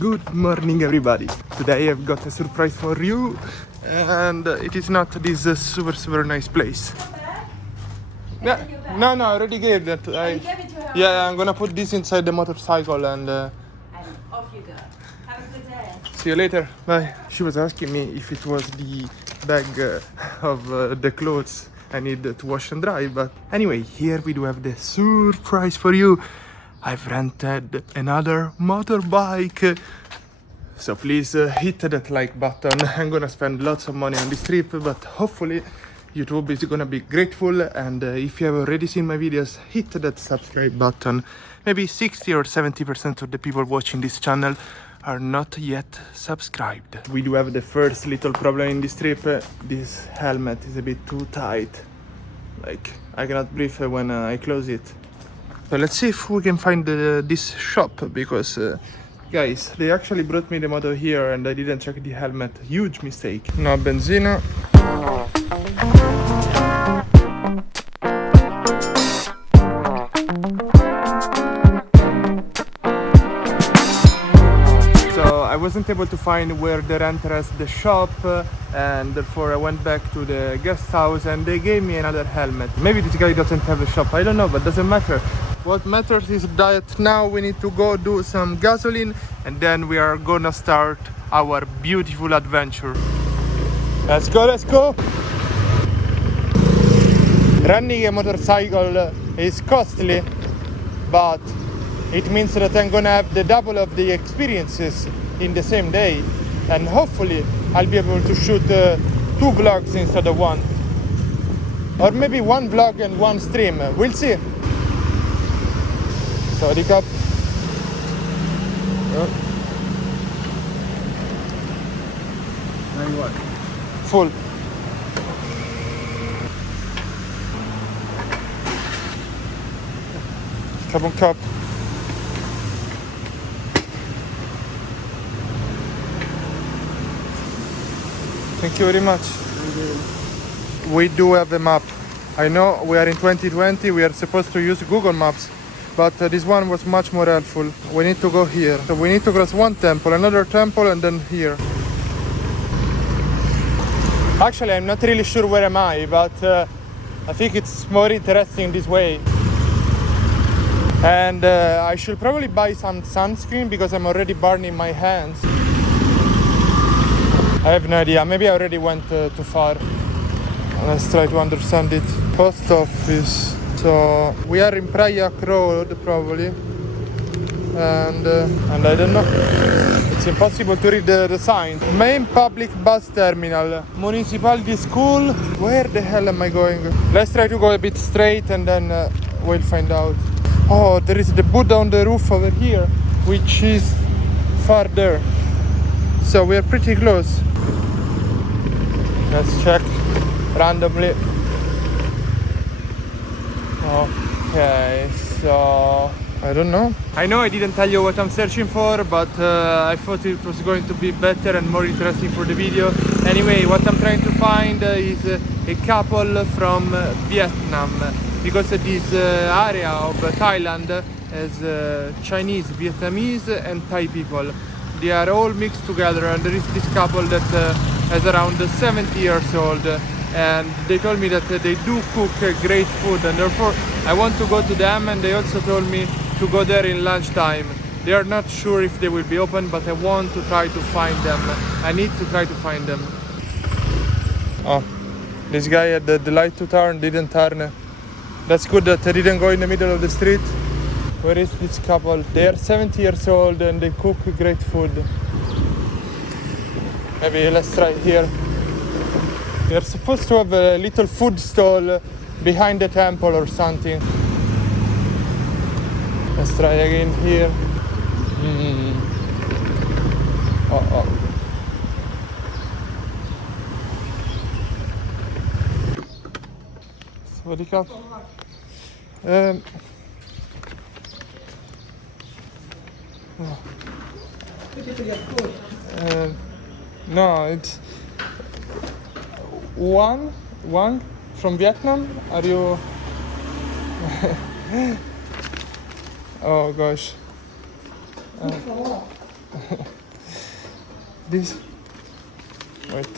Good morning, everybody. Today I've got a surprise for you, and it is not this super nice place. Yeah, no, I already gave that. You gave it to her. Yeah, I'm gonna put this inside the motorcycle and And off you go. Have a good day. see you later. Bye. She was asking me if it was the bag of the clothes I need to wash and dry, but anyway, here we do have the surprise for you. I've rented another motorbike. So please hit that like button. I'm gonna spend lots of money on this trip, but hopefully YouTube is gonna be grateful. And if you have already seen my videos, hit that subscribe button. Maybe 60 or 70% of the people watching this channel are not yet subscribed. We do have the first little problem in this trip. This helmet is a bit too tight. Like, I cannot breathe when I close it. So let's see if we can find this shop, because guys, they actually brought me the motor here and I didn't check the helmet. Huge mistake. No benzina. So I wasn't able to find where the renter has the shop, and therefore I went back to the guest house and they gave me another helmet. Maybe this guy doesn't have a shop, I don't know, but doesn't matter. What matters is that now we need to go do some gasoline and then we are gonna start our beautiful adventure. Let's go! Running a motorcycle is costly, but it means that I'm gonna have the double of the experiences in the same day, and hopefully I'll be able to shoot 2 vlogs instead of 1. Or maybe 1 vlog and 1 stream, we'll see. Sorry, cup. Full. Carbon cup. Thank you very much. We do have a map. I know we are in 2020, we are supposed to use Google Maps, but this one was much more helpful. We need to go here. So we need to cross one temple, another temple, and then here. Actually, I'm not really sure where am I, but I think it's more interesting this way. And I should probably buy some sunscreen because I'm already burning my hands. I have no idea, maybe I already went too far. Let's try to understand it. Post office. So we are in Prayak Road probably, and I don't know. It's impossible to read the sign. Main public bus terminal, municipality school. Where the hell am I going? Let's try to go a bit straight and then we'll find out. Oh, there is the Buddha on the roof over here, which is farther. So we are pretty close. Let's check randomly. Okay, so I don't know. I know I didn't tell you what I'm searching for, but I thought it was going to be better and more interesting for the video. Anyway, what I'm trying to find is a couple from Vietnam, because this area of Thailand has Chinese, Vietnamese and Thai people. They are all mixed together, and there is this couple that is around 70 years old. And they told me that they do cook great food, and therefore I want to go to them, and they also told me to go there in lunchtime. They are not sure if they will be open, but I want to try to find them. I need to try to find them. Oh, this guy had the light to turn, didn't turn. That's good that I didn't go in the middle of the street. Where is this couple? They are 70 years old and they cook great food. Maybe let's try here. They're supposed to have a little food stall behind the temple or something. Let's try again here. Oh. Sorry, cup. No, it's one from Vietnam. Are you? Oh gosh. This. Wait.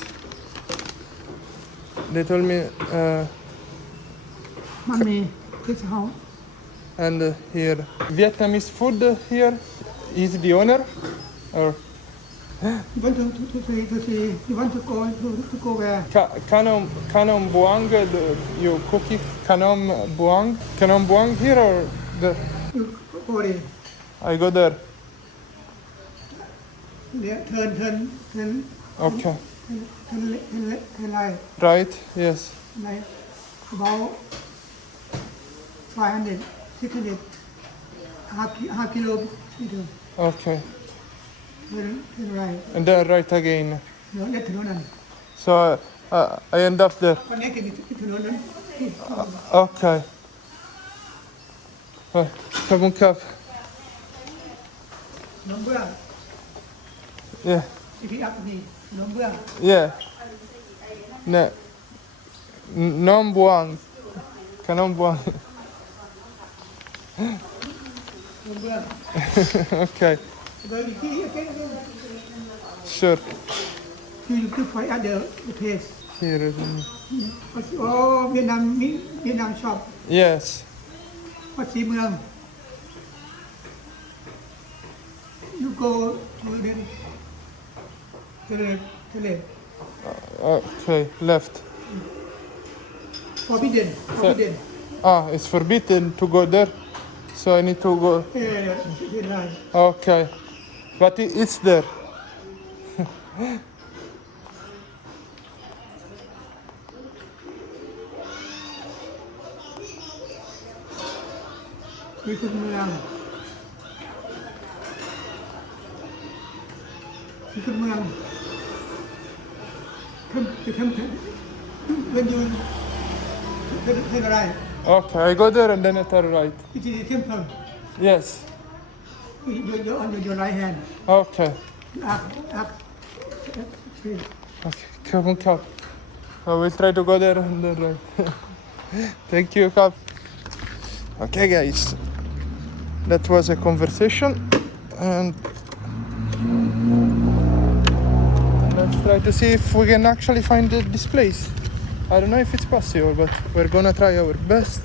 They told me. Mommy, this house. And here, Vietnamese food here. Is the owner, or You want to see, you want to go where? Canom Buang? You cook it Canom Buang here or the? You go there. I go there. Yeah, turn Okay. right. Right. Yes. Like about 500, 600, half kilometer. Okay. Turn right. And then right again. No, let turn on. So I end up there. Connected to turn on. Okay. Kabun kap. Number. Yeah. If you up me, number. Yeah. Ne. Nom Buang. Canom Buang. Number. Okay. Well, okay. Sure. You find other place. Here. Oh, Vietnam shop. Yes. วัดศรีเมือง You go to the left. Okay. Left. Forbidden. It's forbidden to go there. So I need to go. The line. Okay. But it's there. This is เมืองwhen you turn right. Okay. I go there and then I turn right. It is a temple. Yes. You're on your right hand. Okay. Up. Okay. Kabun kap. I will try to go there and then right. Thank you, Kap. Okay, guys. That was a conversation, and let's try to see if we can actually find this place. I don't know if it's possible, but we're gonna try our best.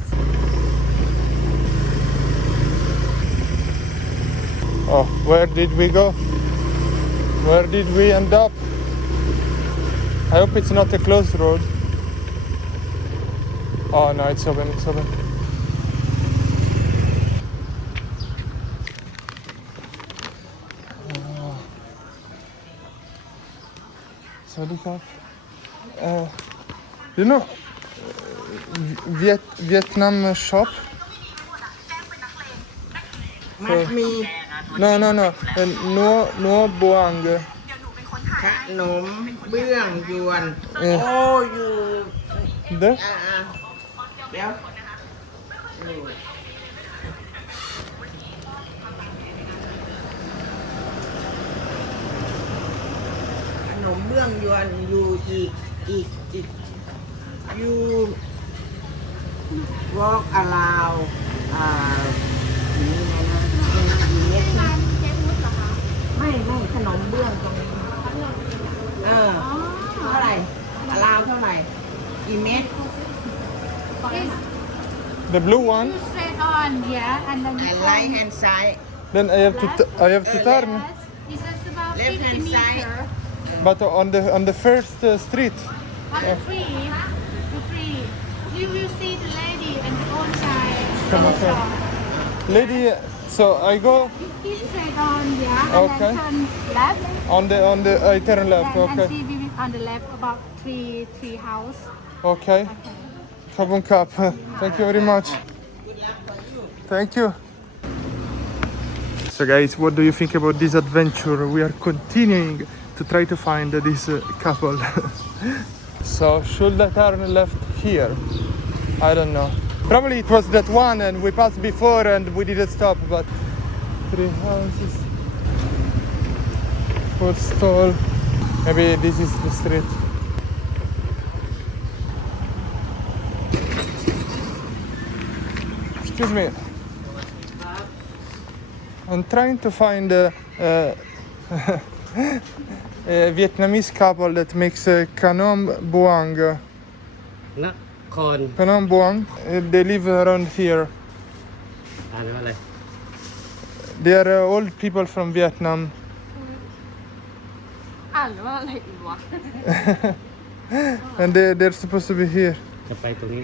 Oh, where did we go? Where did we end up? I hope it's not a closed road. Oh no, it's open. You know, Vietnam shop? มัดหมี No. No Buang. ขนมเบื้องยวน เออ โอ้อยู่ There? เดี๋ยวขนมเบื้องยวนอยู่อีกอยู่ walk around นี่ไงนะกี่เม็ดนะไม่ขนมเบื้องตรงนี้เท่าไหร่ลาวเท่าไหร่กี่เม็ด The blue one? Straight on, yeah, and then you and turn right hand side Then I have to turn. Yes, it's just about Left 50 hand side. meter. But on the first street. On the tree, you will see the lady and the old guy. Come on, shop. Lady, so I go You keep straight on, yeah, and Okay. then turn left. on the I turn left. And Okay. see we on the left about three house. Okay. Kabun kap. Thank you very much. Thank you. So guys, what do you think about this adventure? We are continuing to try to find this couple. So should I turn left here? I don't know. Probably it was that one and we passed before and we didn't stop, but 3 houses. 4 stall. Maybe this is the street. Excuse me. I'm trying to find A Vietnamese couple that makes canom buang. นคร Canom buang. They live around here. อ่านว่าอะไร They are old people from Vietnam. อ่านว่าอะไรอีกวะ And they're supposed to be here. จะไปตรงนี้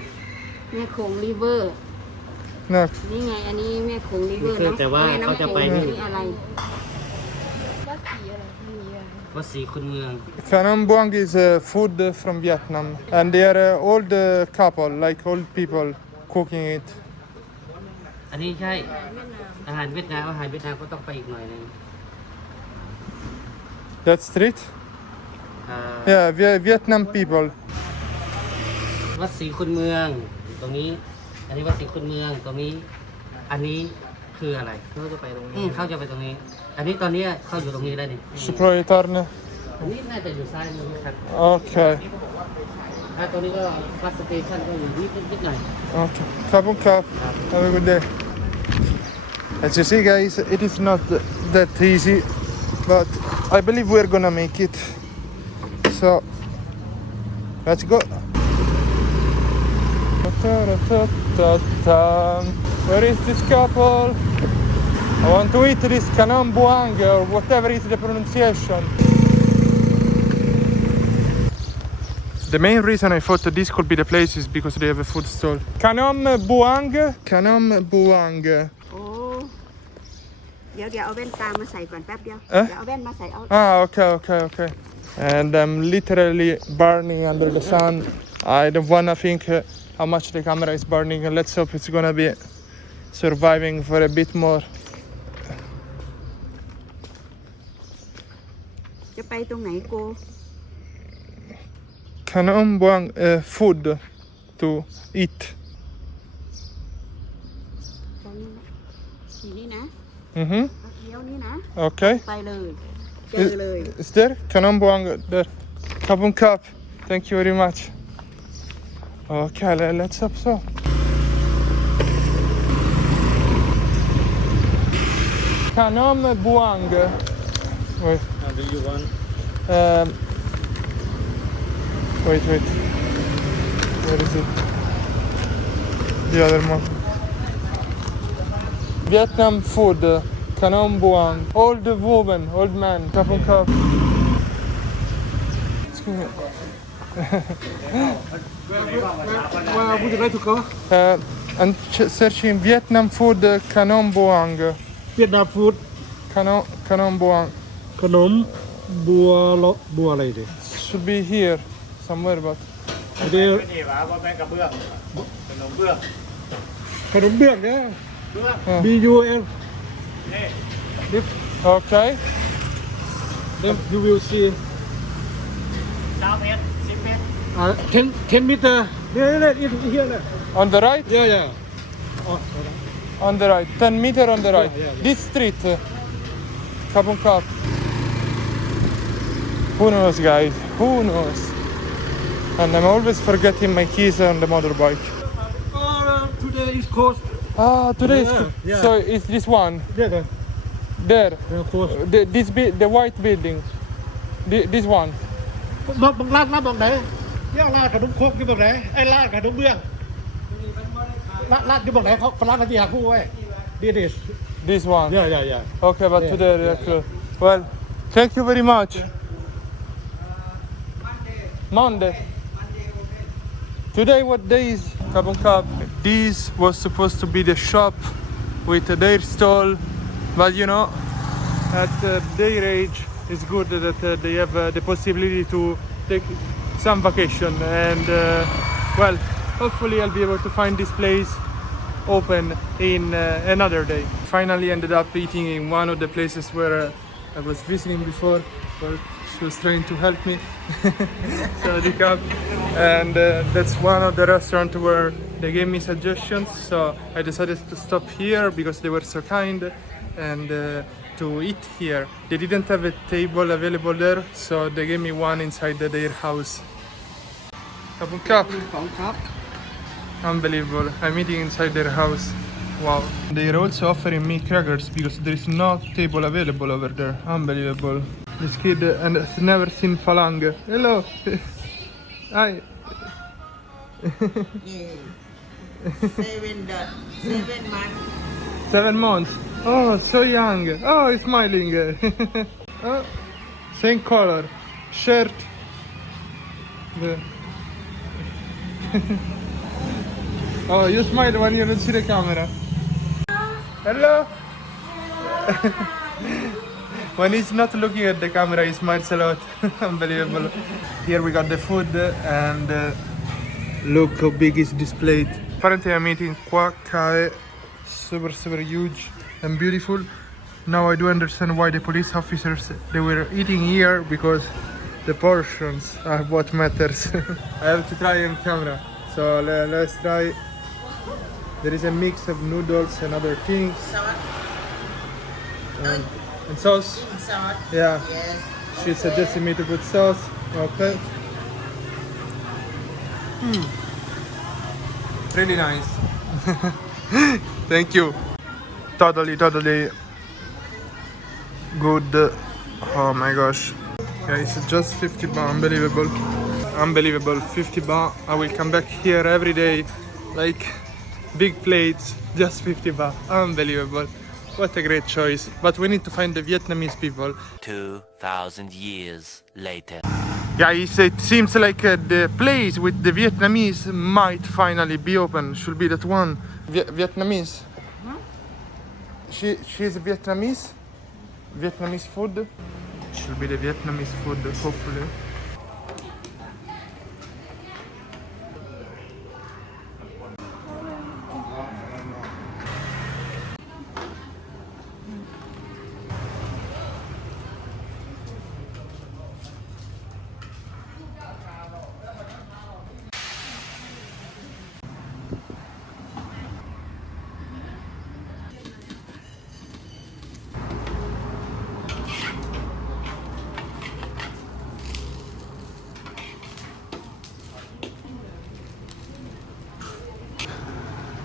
แม่โขงริเวอร์ Next. นี่ไงอันนี้แม่โขงริเวอร์ คือ เนาะ แต่ว่า แม่น้ำ เขาจะ โข ไป ง นี่ นี่อะไร วัดศรีคุณเมือง Canom buang is food from Vietnam. And they are old couple, like old people cooking it. อันนี้ใช่อาหารเวียดนามก็ต้องไปอีกหน่อยหนึง That street? อ่า Yeah, Vietnam people. วัดศรีคุณเมืองอยู่ตรงนี้ อันนี้วัดศรีคุณเมืองตรงนี้ อันนี้คืออะไรเขาจะไปตรงนี้เขาจะไปตรงนี้ อันนี้ตอนนี้เขาอยู่ตรงนี้แล้วนี่ Przyprojetarne. อันนี้น่าจะอยู่ซ้ายมือครับ Okay. ตรงนี้ก็บัสสเตชันก็อยู่นิดหน่อย Okay. Kapun kap. Have a good day. As you see, guys, it is not that easy, but I believe we're gonna make it. So let's go. Where is this couple? I want to eat this canon buang or whatever is the pronunciation. The main reason I thought that this could be the place is because they have a food stall. Canon buang. Canon buang. โอ้เดี๋ยวเอาแว่นตามาใส่ก่อนแป๊บเดียว เอ๊ะ เดี๋ยวเอาแว่นมาใส่เอา Ah, okay. And I'm literally burning under the sun. I don't wanna think how much the camera is burning, and let's hope it's gonna be surviving for a bit more. จะไปตรงไหนโก Canon buang food to eat. ตรงนี้นะทีนี้นะ Mm-hmm. เอาเลี้ยวนี้นะ Okay. ไปเลยเจอเลย Is there? Canon buang there. Kapun kap. Thank you very much. Okay, let's hope so. Canon buang. Wait. do you want Wait. Where is it? The other one. Vietnam food. Canon buang. Old woman, old man. Kapun kap. Excuse me. Where would you like to go? I'm searching Vietnam food. Canon buang. Vietnam food Canon buang. ขนมบัวอะไรดิ Should be here somewhere, but เดี๋ยวขนมเบื้องเนี่ย BUN okay. then you will see 10 meter เนี่ยhere เนี่ย On the right? yeah On the right. 10 meter on the right. Yeah. This street. Kapun kap. Who knows, guys? Who knows? And I'm always forgetting my keys on the motorbike. today is closed Ah, today is. Yeah. So it's this one. yeah There. closed The white building. This one. บางร้านบางไหนย่างร้านขนมครกที่บางไหนไอ้ร้านขนมเบื้องร้านที่บางไหนเขาร้านที่หาคู่ไว้this This one. yeah Okay, but Yeah. today they're closed. Well, thank you very much. Monday. Today what day is? Kapun kap. This was supposed to be the shop with their stall, but you know, at their age, it's good that they have the possibility to take some vacation, and well, hopefully I'll be able to find this place open in another day. Finally ended up eating in one of the places where I was visiting before, but she was trying to help me. So they come, and that's one of the restaurants where they gave me suggestions, so I decided to stop here because they were so kind and to eat here. They didn't have a table available there, so they gave me one inside their house. Kapun kap. Unbelievable. I'm eating inside their house. Wow. They're also offering me crackers because there is no table available over there. Unbelievable. This kid has never seen falang. Hello. Hi. 7 months. Oh, so young. Oh, he's smiling. Oh, same color. Shirt. The oh, you smile when you don't see the camera. Hello. When he's not looking at the camera, he smiles a lot. Unbelievable. Here we got the food and look how big is this plate. Apparently I'm eating Nong Khai, super huge and beautiful. Now I do understand why the police officers, they were eating here, because the portions are what matters. I have to try on camera, so let's try. There is a mix of noodles and other things. And sauce. Sauce. Yeah. Yes. She suggested me to put sauce. Okay. Really nice. Thank you. Totally good. Oh my gosh. Guys, it's just 50 baht. Unbelievable. 50 baht. I will come back here every day. Like big plates, just 50 baht. Unbelievable. What a great choice. But we need to find the Vietnamese people. 2,000 years later. Guys, it seems like the place with the Vietnamese might finally be open. Should be that one. Vietnamese. She's Vietnamese. Vietnamese food. Should be the Vietnamese food, hopefully.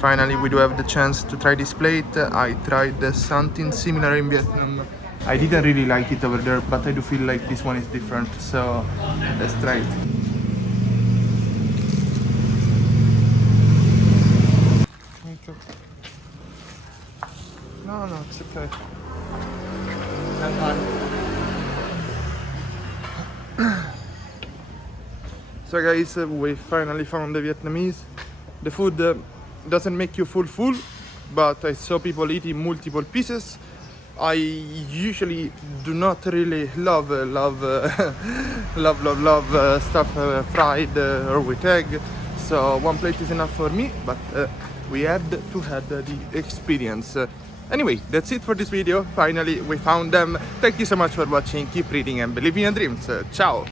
Finally, we do have the chance to try this plate. I tried something similar in Vietnam. I didn't really like it over there, but I do feel like this one is different. So let's try it. Thank you. No, it's okay. So guys, we finally found the Vietnamese. The food doesn't make you full, but I saw people eating multiple pieces. I usually do not really love stuff fried or with egg, so one plate is enough for me, but we had to have the experience. Anyway, that's it for this video. Finally, we found them. Thank you so much for watching. Keep reading and believe in your dreams. Ciao!